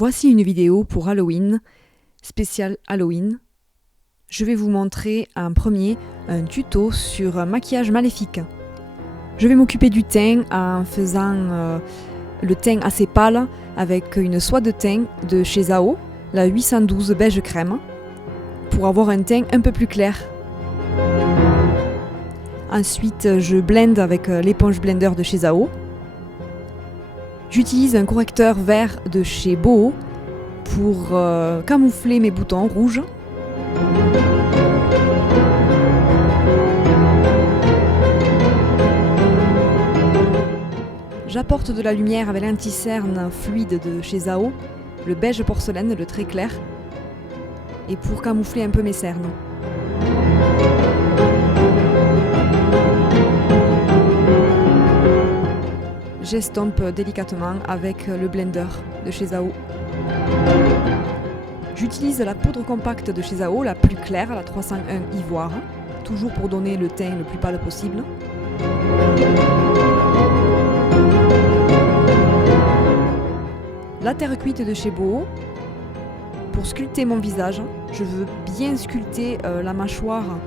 Voici une vidéo pour Halloween, spécial Halloween. Je vais vous montrer un tuto sur un maquillage maléfique. Je vais m'occuper du teint en faisant le teint assez pâle avec une soie de teint de chez Zao, la 812 beige crème, pour avoir un teint un peu plus clair. Ensuite, je blende avec l'éponge blender de chez Zao. J'utilise un correcteur vert de chez Boho pour camoufler mes boutons rouges. J'apporte de la lumière avec l'anti-cerne fluide de chez Zao, le beige porcelaine, le très clair, et pour camoufler un peu mes cernes. J'estompe délicatement avec le blender de chez Zao. J'utilise la poudre compacte de chez Zao, la plus claire, la 301 ivoire, toujours pour donner le teint le plus pâle possible. La terre cuite de chez Boho. Pour sculpter mon visage, je veux bien sculpter la mâchoire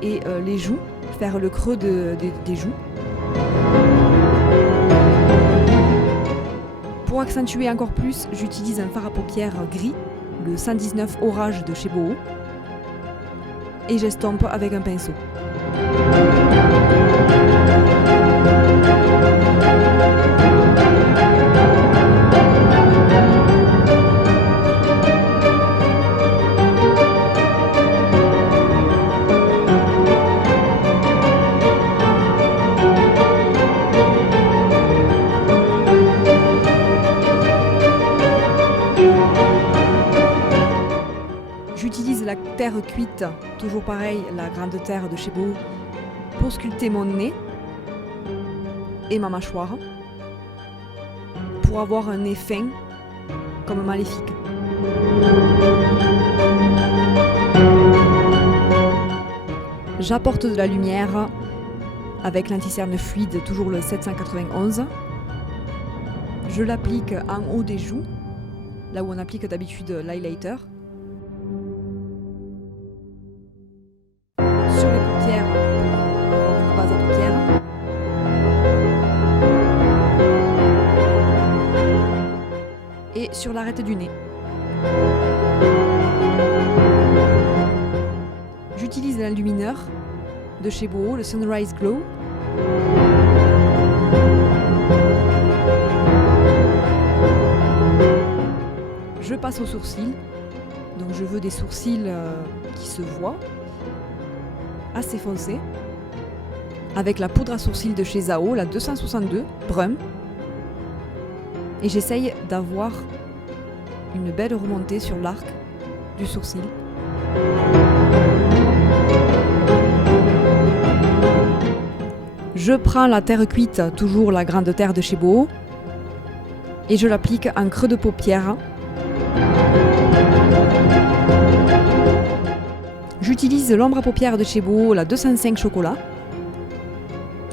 et les joues, faire le creux des joues. Pour accentuer encore plus, j'utilise un fard à paupières gris, le 119 Orage de chez Boho, et j'estompe avec un pinceau. J'utilise la terre cuite, toujours pareil, la grande terre de chez Boho, pour sculpter mon nez et ma mâchoire, pour avoir un nez fin, comme maléfique. J'apporte de la lumière avec l'anti-cerne fluide, toujours le 791. Je l'applique en haut des joues, là où on applique d'habitude l'highlighter. Sur les paupières, pour avoir une base à paupières. Et sur l'arête du nez. J'utilise l'illumineur de chez Boho, le Sunrise Glow. Je passe aux sourcils. Donc je veux des sourcils qui se voient, assez foncé, avec la poudre à sourcils de chez Zao, la 262 brun, et j'essaye d'avoir une belle remontée sur l'arc du sourcil. Je prends la terre cuite, toujours la grande terre de chez Boho, et je l'applique en creux de paupière. J'utilise l'ombre à paupières de chez Boho, la 205 chocolat.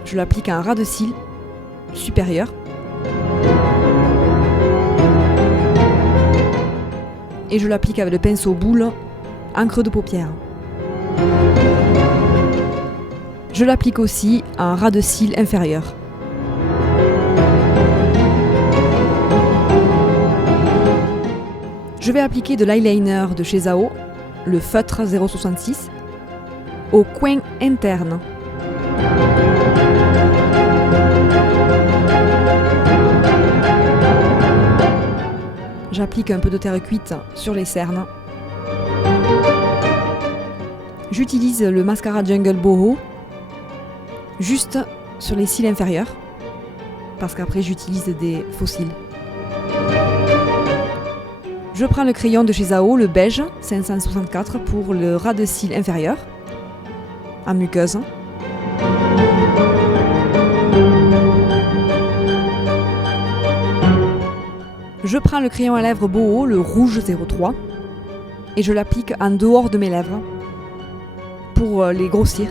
Je l'applique en ras de cils supérieur. Et je l'applique avec le pinceau boule en creux de paupière. Je l'applique aussi en ras de cils inférieur. Je vais appliquer de l'eyeliner de chez Zao, le feutre 066, au coin interne. J'applique un peu de terre cuite sur les cernes. J'utilise le mascara Jungle Boho juste sur les cils inférieurs, parce qu'après j'utilise des faux cils. Je prends le crayon de chez Zao, le beige 564, pour le ras de cils inférieur, en muqueuse. Je prends le crayon à lèvres Boho, le rouge 03, et je l'applique en dehors de mes lèvres, pour les grossir,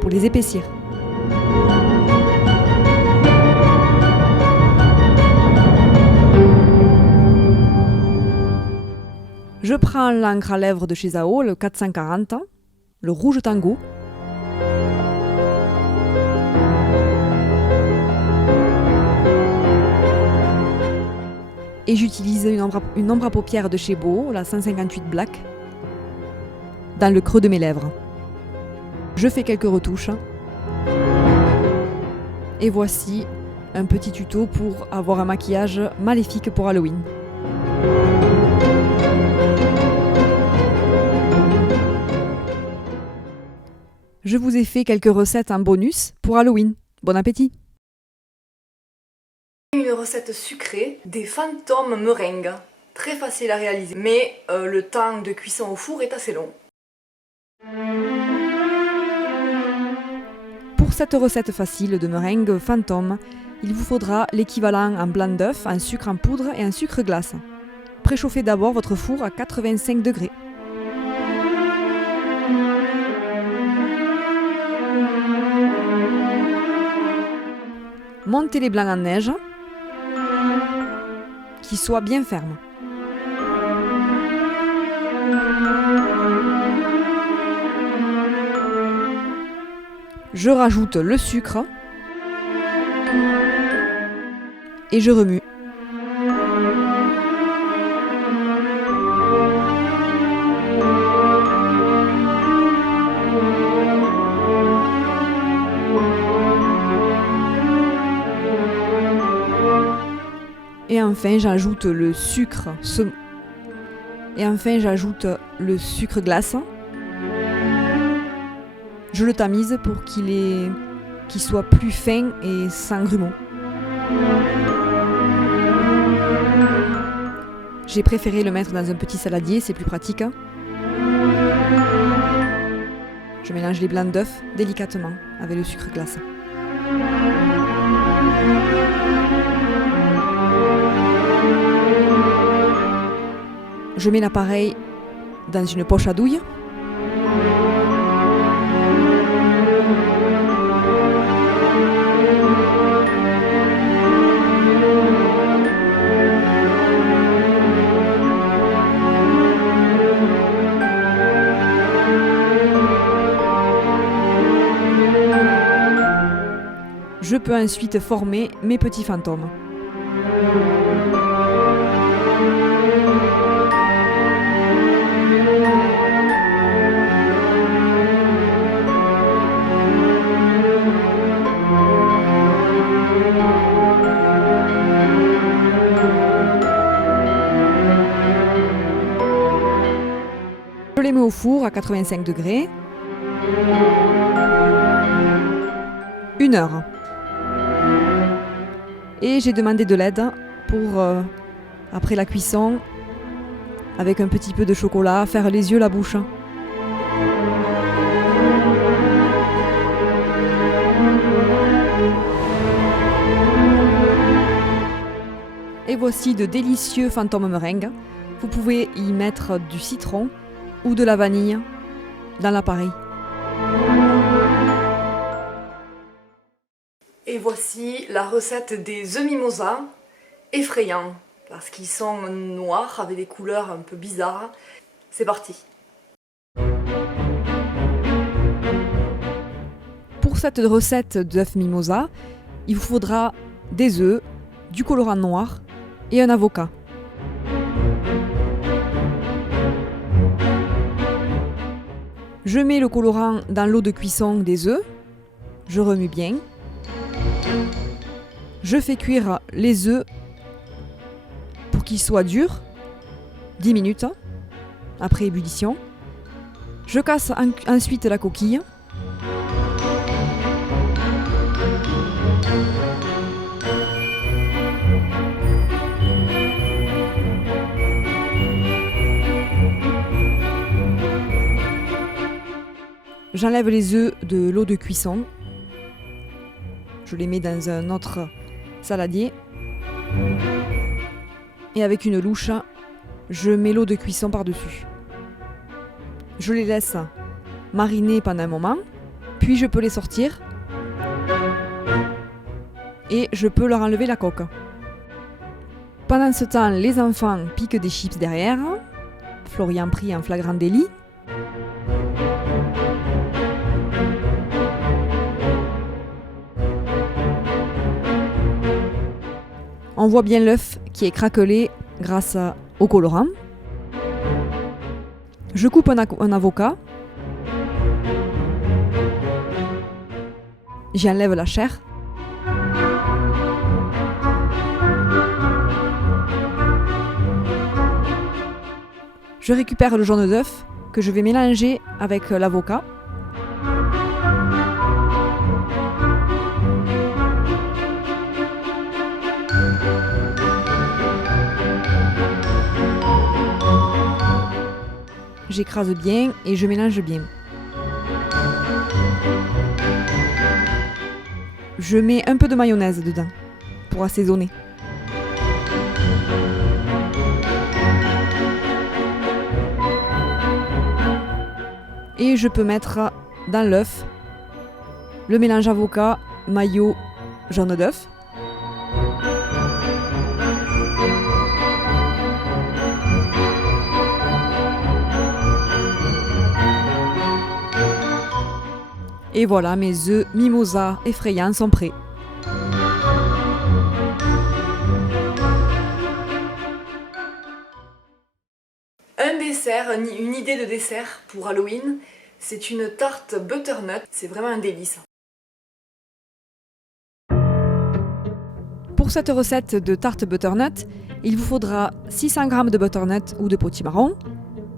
pour les épaissir. Je prends l'encre à lèvres de chez Zao, le 440, le rouge tango. Et j'utilise une ombre à paupières de chez Beau, la 158 Black, dans le creux de mes lèvres. Je fais quelques retouches. Et voici un petit tuto pour avoir un maquillage maléfique pour Halloween. Je vous ai fait quelques recettes en bonus pour Halloween. Bon appétit! Une recette sucrée des fantômes meringues. Très facile à réaliser, mais le temps de cuisson au four est assez long. Pour cette recette facile de meringue fantôme, il vous faudra l'équivalent en blanc d'œuf, en sucre en poudre et en sucre glace. Préchauffez d'abord votre four à 85 degrés. Montez les blancs en neige, qu'ils soient bien fermes. Je rajoute le sucre et je remue. Et enfin, j'ajoute le sucre glace. Je le tamise pour qu'il soit plus fin et sans grumeaux. J'ai préféré le mettre dans un petit saladier, c'est plus pratique. Je mélange les blancs d'œufs délicatement avec le sucre glace. Je mets l'appareil dans une poche à douille. Je peux ensuite former mes petits fantômes. Je les mets au four à 85 degrés. 1 heure. Et j'ai demandé de l'aide pour, après la cuisson, avec un petit peu de chocolat, faire les yeux, la bouche. Et voici de délicieux fantômes meringues. Vous pouvez y mettre du citron ou de la vanille dans l'appareil. Et voici la recette des œufs mimosa, effrayants, parce qu'ils sont noirs avec des couleurs un peu bizarres. C'est parti! Pour cette recette d'œufs mimosa, il vous faudra des œufs, du colorant noir et un avocat. Je mets le colorant dans l'eau de cuisson des œufs, je remue bien. Je fais cuire les œufs pour qu'ils soient durs, 10 minutes après ébullition. Je casse ensuite la coquille. J'enlève les œufs de l'eau de cuisson. Je les mets dans un autre saladier. Et avec une louche, je mets l'eau de cuisson par-dessus. Je les laisse mariner pendant un moment, puis je peux les sortir et je peux leur enlever la coque. Pendant ce temps, les enfants piquent des chips derrière, Florian pris en flagrant délit. On voit bien l'œuf qui est craquelé grâce au colorant. Je coupe un avocat. J'y enlève la chair. Je récupère le jaune d'œuf que je vais mélanger avec l'avocat. J'écrase bien et je mélange bien. Je mets un peu de mayonnaise dedans pour assaisonner. Et je peux mettre dans l'œuf le mélange avocat, mayo, jaune d'œuf. Et voilà, mes œufs mimosa effrayants sont prêts. Un dessert, une idée de dessert pour Halloween, c'est une tarte butternut, c'est vraiment un délice. Pour cette recette de tarte butternut, il vous faudra 600 g de butternut ou de potimarron,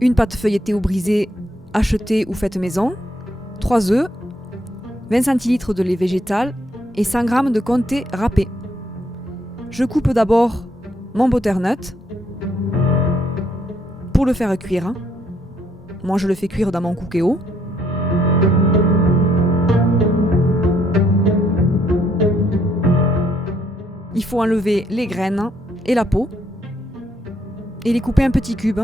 une pâte feuilletée ou brisée achetée ou faite maison, 3 œufs, 20 cl de lait végétal et 100 g de comté râpé. Je coupe d'abord mon butternut pour le faire cuire. Moi je le fais cuire dans mon Cookéo. Il faut enlever les graines et la peau et les couper en petits cubes.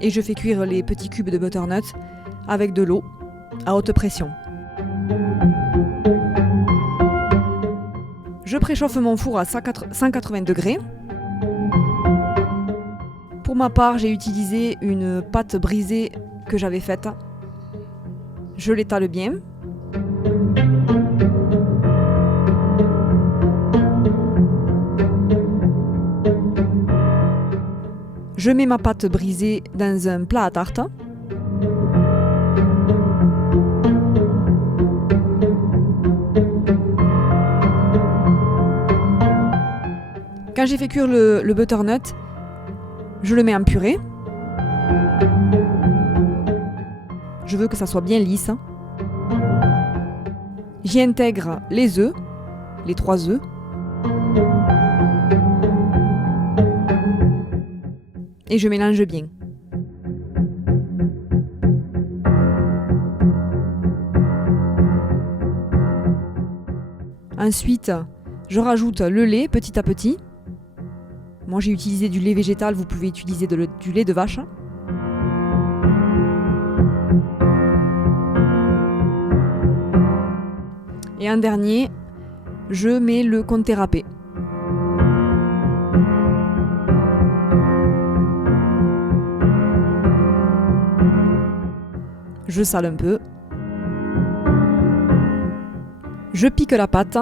Et je fais cuire les petits cubes de butternut avec de l'eau à haute pression. Je préchauffe mon four à 180 degrés. Pour ma part, j'ai utilisé une pâte brisée que j'avais faite. Je l'étale bien. Je mets ma pâte brisée dans un plat à tarte. Quand j'ai fait cuire le butternut, je le mets en purée. Je veux que ça soit bien lisse. J'y intègre les œufs, les 3 œufs. Et je mélange bien. Ensuite, je rajoute le lait petit à petit. Moi j'ai utilisé du lait végétal, vous pouvez utiliser du lait de vache. Et en dernier, je mets le comté râpé. Je sale un peu. Je pique la pâte.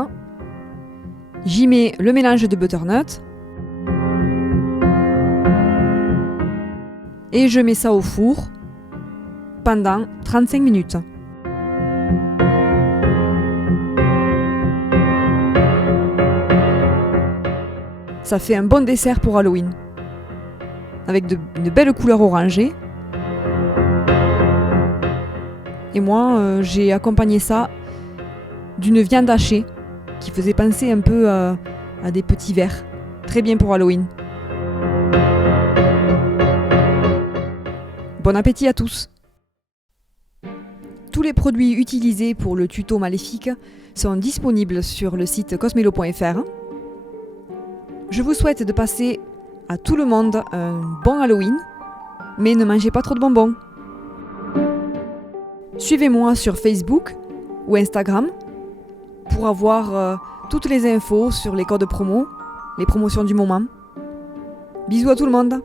J'y mets le mélange de butternut. Et je mets ça au four pendant 35 minutes. Ça fait un bon dessert pour Halloween. Avec de belles couleurs orangées. Et moi, j'ai accompagné ça d'une viande hachée qui faisait penser un peu à des petits vers. Très bien pour Halloween. Bon appétit à tous! Tous les produits utilisés pour le tuto maléfique sont disponibles sur le site cosmelo.fr. Je vous souhaite de passer à tout le monde un bon Halloween, mais ne mangez pas trop de bonbons. Suivez-moi sur Facebook ou Instagram pour avoir toutes les infos sur les codes promo, les promotions du moment. Bisous à tout le monde!